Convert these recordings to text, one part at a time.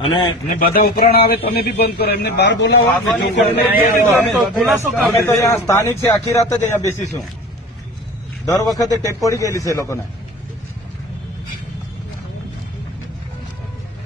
અને બધા ઉપરાણ આવે તમે બી બંધ કરો એમને બહાર બોલાવો. અમે તો સ્થાનિક છે આખી રાત જ અહીંયા બેસીશું. દર વખતે ટેપ પડી ગયેલી છે એ લોકોને.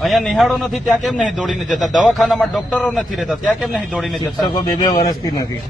અહીંયા નિહાળો નથી ત્યાં કેમ નહીં દોડીને જતા? દવાખાનામાં ડોક્ટરો નથી રહેતા ત્યાં કેમ નહીં દોડીને જતા? બે બે વર્ષથી નથી.